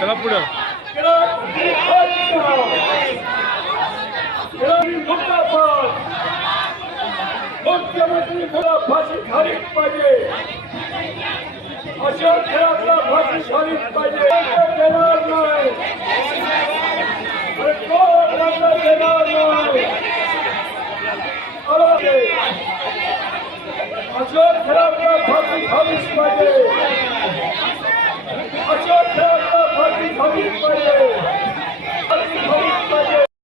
चला पुढं मुख्यमंत्री फाशी झालीच पाहिजे अशा खेळातला फाशी झालीच पाहिजे देणार नाही देणार नाही अशा खेळातला फाशी झालीच पाहिजे अशा खेळातला फाशी झालीच पाहिजे